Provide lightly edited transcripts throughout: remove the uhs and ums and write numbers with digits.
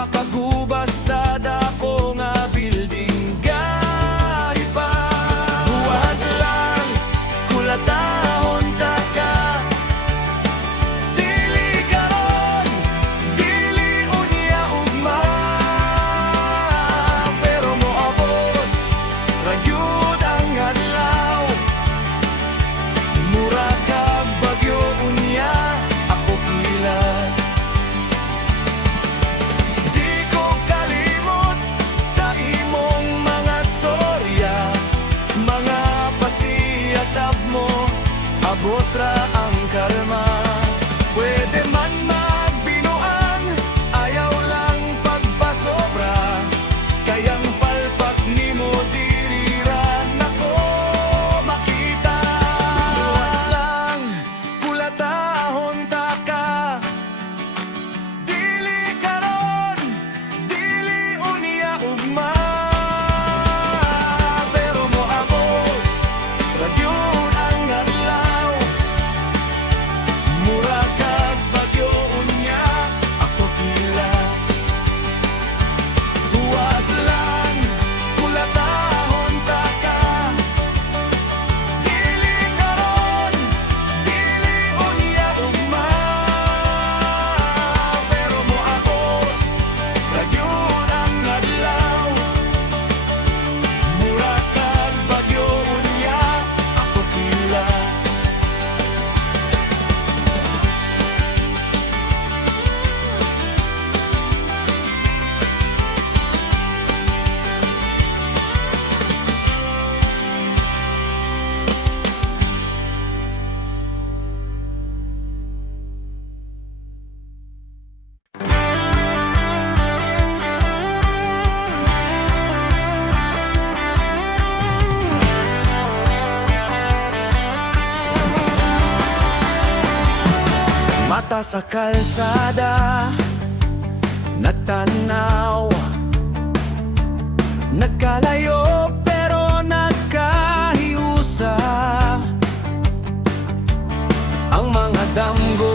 makagubas sa dako nga building gahi pa. Buhat lang kulatahon ta ka, dili karon, dili unya ugma, pero moabot ragyud ang adlaw. Mura kag bagyo unya ako kilat. Di ko kalimot sa imong mga storya, mga pasiyatap mo, abot ra ang karma. Pwede man magbinuan, ayaw lang pagpasobra, kayang palpak nimo diri ra nako makita. Buhat lang kulatahon ta ka, dili karon, dili unya ugma, pero moabot ragyud ang adlaw. Mura kag bagyo unya ako kilat. Buhat lang kulatahon ta ka, dili karon, dili unya ugma, pero moabot ragyud ang adlaw. Mura kag bagyo unya ako kilat. Mata sa kalsada, nagtanaw, nagkalayo pero nagkahiusa. Ang mga damgo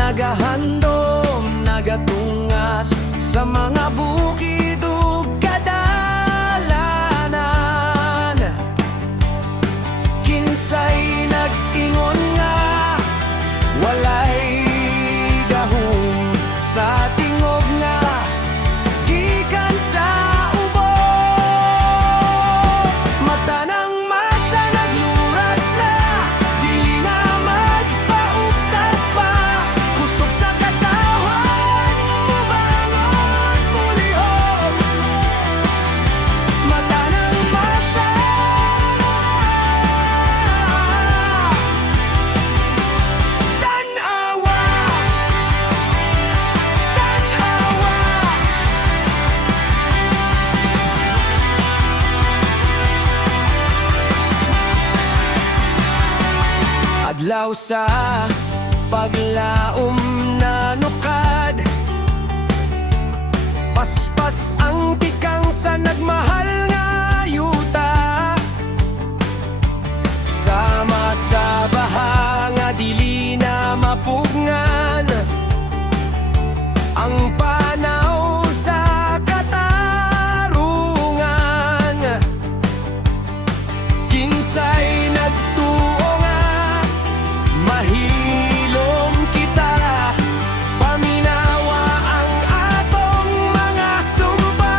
nagahandom, nagatungas sa mga bukid ug kadalanan. Kinsay nag-ingon nga walay gahom sa tingog nga gikan sa ubos. Mata ng masa naglurat na, dili na magpaugtas pa. Kusog sa katawan, mubangon mulihok. Mata ng masa, tanawa, tanawa. Adlaw sa paglaom na nukad, paspas ang tikang sa nagmahal nga yuta. Sama sa baha nga dili na mapugngan, ang panaw sa katarungan. Kinsay nagtuo nga mahilom kita, paminawa ang atong mga sumpa.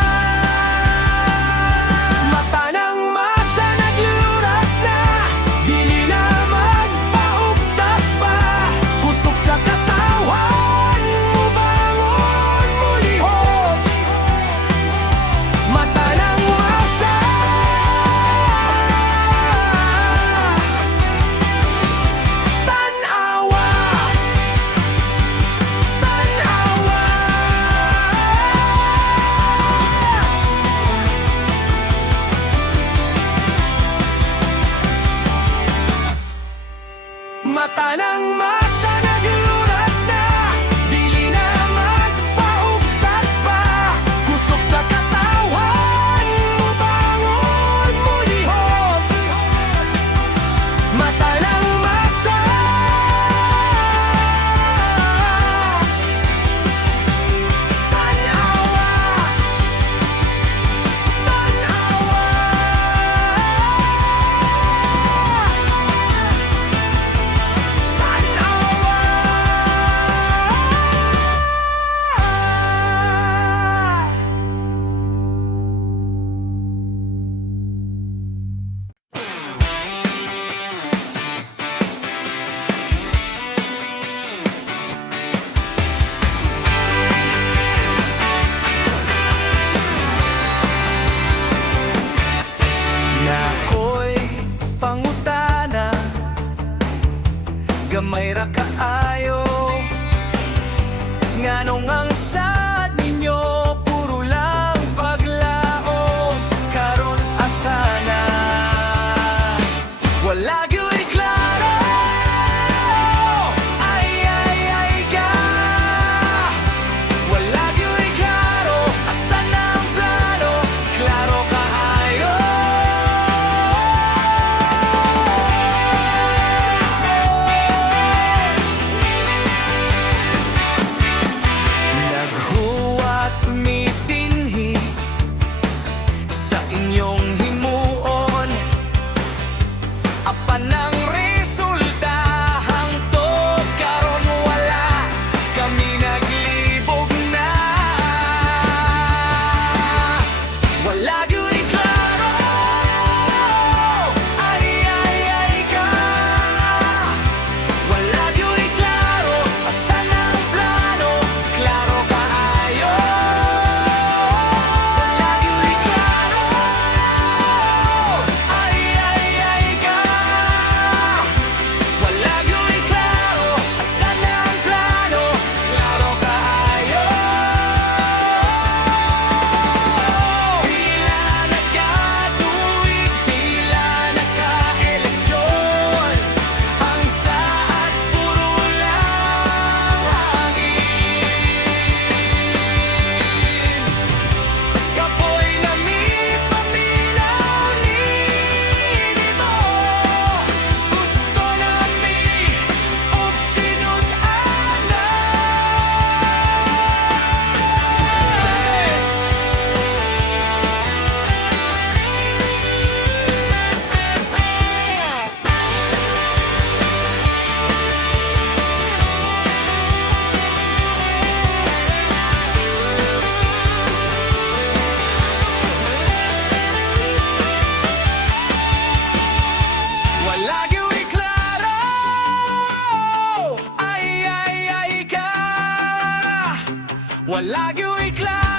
Wala gyud ikla